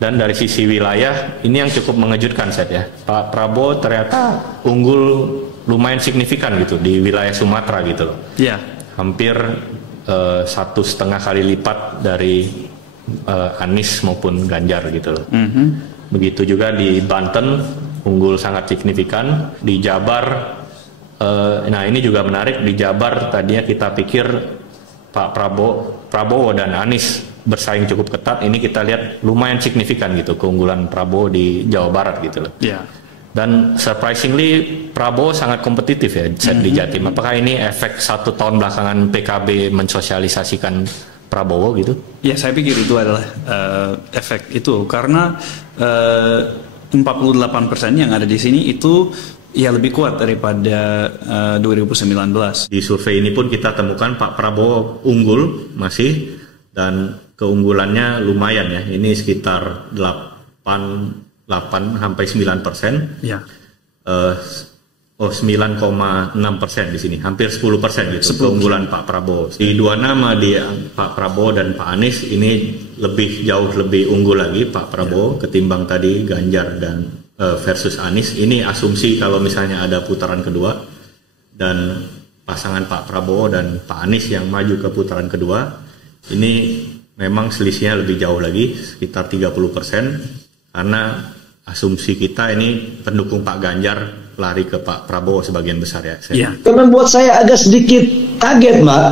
Dan dari sisi wilayah, ini yang cukup mengejutkan Seth ya. Pak Prabowo ternyata unggul lumayan signifikan gitu di wilayah Sumatera gitu loh. Iya. Hampir 1,5 kali lipat dari Anies maupun Ganjar gitu loh. Begitu juga di Banten, unggul sangat signifikan. Di Jabar, nah ini juga menarik, di Jabar tadinya kita pikir Pak Prabowo dan Anies bersaing cukup ketat, ini kita lihat lumayan signifikan gitu keunggulan Prabowo di Jawa Barat gitu loh. Yeah. Dan surprisingly Prabowo sangat kompetitif ya di Jatim. Apakah ini efek 1 tahun belakangan PKB mensosialisasikan Prabowo gitu? Ya, saya pikir itu adalah efek itu karena 48% yang ada di sini itu ya lebih kuat daripada 2019. Di survei ini pun kita temukan Pak Prabowo unggul masih, dan keunggulannya lumayan ya. Ini sekitar 8 sampai 9%. Ya. 9,6% di sini, hampir 10% gitu keunggulan Pak Prabowo. Di dua nama di Pak Prabowo dan Pak Anies ini jauh lebih unggul lagi Pak Prabowo ketimbang tadi Ganjar dan versus Anies. Ini asumsi kalau misalnya ada putaran kedua dan pasangan Pak Prabowo dan Pak Anies yang maju ke putaran kedua, ini memang selisihnya lebih jauh lagi, sekitar 30%, karena asumsi kita ini pendukung Pak Ganjar lari ke Pak Prabowo sebagian besar ya. Yeah. Karena buat saya agak sedikit kaget, Mbak.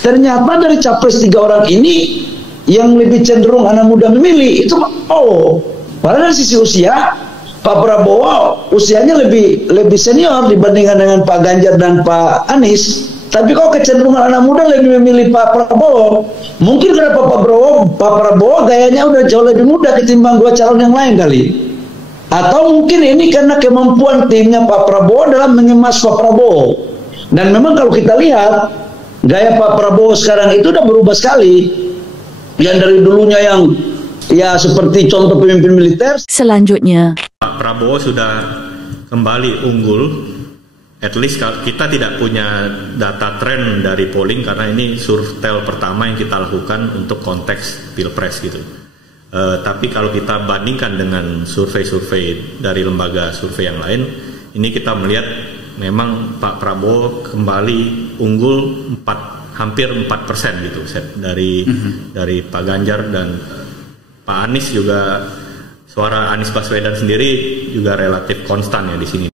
Ternyata dari capres 3 orang ini yang lebih cenderung anak muda memilih itu Pak Prabowo. Padahal dari sisi usia, Pak Prabowo usianya lebih senior dibandingkan dengan Pak Ganjar dan Pak Anies. Tapi kok kecenderungan anak muda lebih memilih Pak Prabowo? Mungkin karena Pak Prabowo gayanya udah jauh lebih muda ketimbang 2 calon yang lain kali. Atau mungkin ini karena kemampuan timnya Pak Prabowo dalam mengemas Pak Prabowo. Dan memang kalau kita lihat, gaya Pak Prabowo sekarang itu udah berubah sekali. Yang dari dulunya yang ya seperti contoh pemimpin militer. Selanjutnya, Pak Prabowo sudah kembali unggul. At least kita tidak punya data tren dari polling karena ini survei pertama yang kita lakukan untuk konteks Pilpres gitu. Tapi kalau kita bandingkan dengan survei-survei dari lembaga survei yang lain, ini kita melihat memang Pak Prabowo kembali unggul hampir 4% gitu dari Pak Ganjar, dan Pak Anies juga, suara Anies Baswedan sendiri juga relatif konstan ya di sini.